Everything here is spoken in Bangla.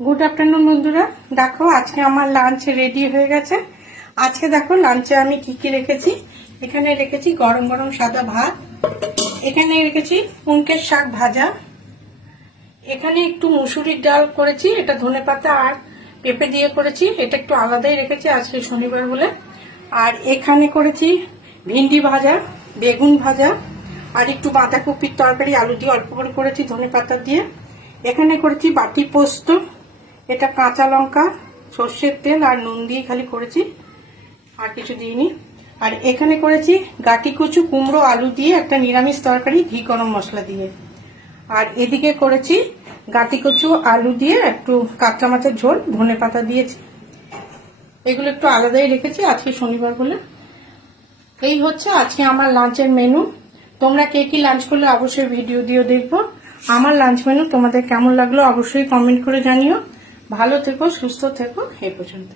गुड आफ्टरनून बंधुरा देखो आज के हमार लांच रेडी हो गए। आज के देखो लांचे आमी की रेखेছি এখানে রেখেছি गरम गरम सादा भात, এখানে রেখেছি পুঙ্কের শাক ভাজা, এখানে একটু মুসুরির ডাল করেছি, এটা ধনেপাতা আর পেঁপে দিয়ে করেছি, এটা একটু আলাদাই রেখেছি আজকে শনিবার বলে। আর এখানে করেছি ভিন্ডি ভাজা, বেগুন ভাজা আর একটু বাঁধাকপির তরকারি আলু দিয়ে অল্প করে করেছি ধনেপাতা দিয়ে। এখানে করেছি বাটি পোস্ত, এটা কাঁচা লঙ্কা সর্ষের তেল আর নুন দিয়ে খালি করেছি, আর কিছু দিইনি। আর এখানে করেছি গাটি কচু কুমড়ো আলু দিয়ে একটা নিরামিষ তরকারি ঘি গরম মশলা দিয়ে। আর এদিকে করেছি গাটি কচু আলু দিয়ে একটু কাঁচা মাছের ঝোল ধনেপাতা দিয়েছি। এগুলো একটু আলাদাই রেখেছি আজকে শনিবার বলে। এই হচ্ছে আজকে আমার লাঞ্চের মেনু। তোমরা কে কি লাঞ্চ করলে অবশ্যই ভিডিও দিয়ে দেখবো। আমার লাঞ্চ মেনু তোমাদের কেমন লাগলো অবশ্যই কমেন্ট করে জানিও। ভালো থেকো, সুস্থ থেকো, এই পর্যন্ত।